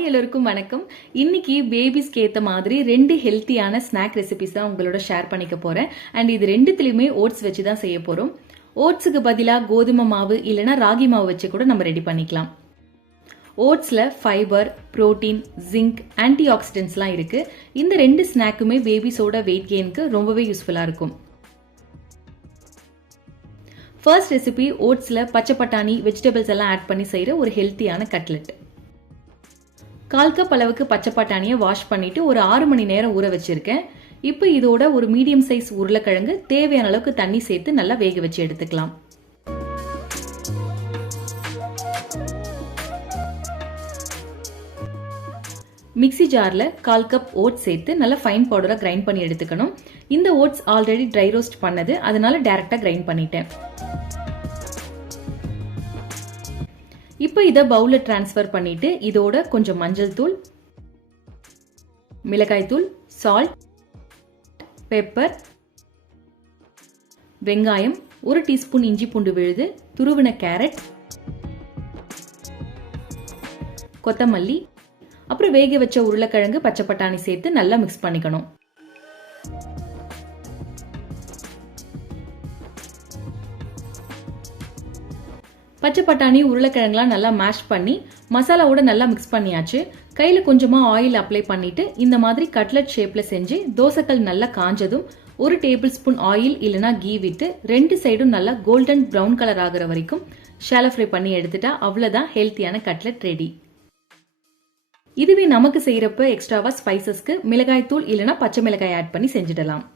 Hi எல்லோருக்கும் வணக்கம். இன்னைக்கு பேபிஸ்க்கு ஏற்ற மாதிரி 2 ஹெல்த்தியான ஸ்நாக் ரெசிபிஸ் தான் உங்களோட ஷேர் பண்ணிக்க போறேன். அண்ட் இது ரெண்டுத்துலையுமே ஓட்ஸ் வச்சு தான் செய்ய போறோம். ஓட்ஸுக்கு பதிலாக கோதுமை மாவு இல்லைனா ராகி மாவு வச்சு கூட நம்ம ரெடி பண்ணிக்கலாம். ஓட்ஸில் ஃபைபர், புரோட்டீன், ஜிங்க், ஆன்டி ஆக்சிடென்ட்ஸ்லாம் இருக்கு. இந்த 2 ஸ்நாக்குமே பேபிஸோட வெயிட் கெயினுக்கு ரொம்பவே யூஸ்ஃபுல்லாக இருக்கும். ஃபர்ஸ்ட் ரெசிபி ஓட்ஸில் பச்சை பட்டாணி, வெஜிடபிள்ஸ் எல்லாம் ஆட் பண்ணி செய்கிற ஒரு ஹெல்த்தியான கட்லெட். 1/4 கப் அளவுக்கு பச்சை பட்டாணியை வாஷ் பண்ணிட்டு ஒரு 6 மணி நேரம் ஊற வச்சிருக்கேன். இப்போ இதோட ஒரு மீடியம் சைஸ் உருளைக்கிழங்கு தேவையான அளவுக்கு தண்ணி சேர்த்து நல்லா வேக வச்சு எடுத்துக்கலாம். மிக்ஸி ஜாரில் 1/4 கப் ஓட்ஸ் சேர்த்து நல்லா ஃபைன் பவுடராக கிரைண்ட் பண்ணி எடுத்துக்கணும். இந்த ஓட்ஸ் ஆல்ரெடி ட்ரை ரோஸ்ட் பண்ணது, அதனால டைரக்டாக கிரைண்ட் பண்ணிட்டேன். இப்போ இதை பவுலில் டிரான்ஸ்ஃபர் பண்ணிட்டு இதோட கொஞ்சம் மஞ்சள் தூள், மிளகாய் தூள், சால்ட், பெப்பர், வெங்காயம், 1 டீஸ்பூன் இஞ்சி பூண்டு விழுது, துருவின கேரட், கொத்தமல்லி, அப்புறம் வேக வச்ச உருளைக்கிழங்கு, பச்சை பட்டாணி சேர்த்து நல்லா மிக்ஸ் பண்ணிக்கணும். பச்சை பட்டாணி, உருளைக்கிழங்குலாம் நல்லா மேஷ் பண்ணி மசாலாவோட நல்லா மிக்ஸ் பண்ணியாச்சு. கையில் கொஞ்சமாக ஆயில் அப்ளை பண்ணிட்டு இந்த மாதிரி கட்லெட் ஷேப்பில் செஞ்சு தோசைக்கல் நல்லா காஞ்சதும் 1 டேபிள் ஸ்பூன் ஆயில் இல்லைனா கீ விட்டு 2 சைடும் நல்லா கோல்டன் ப்ரௌன் கலர் ஆகுற வரைக்கும் ஷாலோ ஃப்ரை பண்ணி எடுத்துட்டா அவ்வளோதான் ஹெல்த்தியான கட்லெட் ரெடி. இதுவே நமக்கு செய்யறப்ப எக்ஸ்ட்ராவா ஸ்பைசஸ்க்கு மிளகாய் தூள் இல்லைனா பச்சை மிளகாய் ஆட் பண்ணி செஞ்சிடலாம்.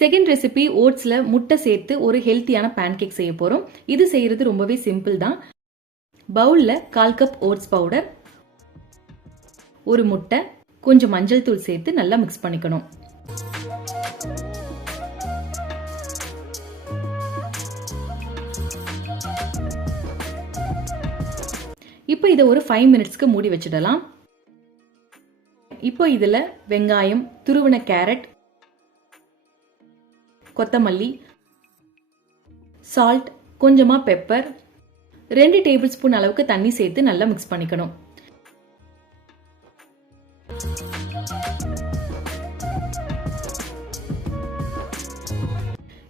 செகண்ட் ரெசிபி ஓட்ஸ்ல முட்டை சேர்த்து ஒரு ஹெல்த்தியான பேன்கேக் செய்ய போறோம். இது செய்யறது ரொம்பவே சிம்பிள் தான். பவுல்ல 1/4 கப் ஓட்ஸ் பவுடர், 1 முட்டை, கொஞ்சம் மஞ்சள் தூள் சேர்த்து நல்லா மிக்ஸ் பண்ணிக்கணும். இப்போ இதை ஒரு 5 மினிட்ஸ்க்கு மூடி வச்சிடலாம். இப்போ இதுல வெங்காயம், துருவின கேரட், கொத்தமல்லி, சால்ட், கொஞ்சமா பெப்பர், 2 டேபிள் ஸ்பூன் அளவுக்கு தண்ணி சேர்த்து நல்லா மிக்ஸ் பண்ணிக்கணும்.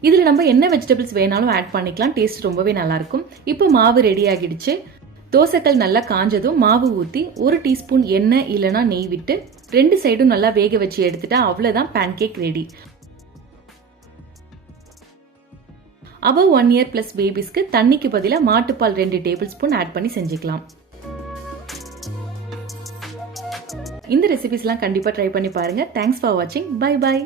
இதுல நம்ம என்ன வெஜிடபிள்ஸ் வேணாலும் ஆட் பண்ணிக்கலாம். டேஸ்ட் ரொம்பவே நல்லா இருக்கும். இப்போ மாவு ரெடி ஆகிடுச்சு. தோசைக்கல் நல்லா காஞ்சதும் மாவு ஊற்றி 1 டீஸ்பூன் எண்ணெய் இல்லைனா நெய் விட்டு 2 சைடும் நல்லா வேக வச்சு எடுத்துட்டா அவ்வளோதான் pancake ready. above 1 year plus பேபிஸ்க்கு தண்ணிக்கு பதிலாக மாட்டுப்பால் 2 டேபிள் ஸ்பூன் ஆட் பண்ணி செஞ்சுக்கலாம். இந்த ரெசிபிஸ்லாம் கண்டிப்பாக ட்ரை பண்ணி பாருங்க. தேங்க்ஸ் ஃபார் வாட்சிங். Bye by.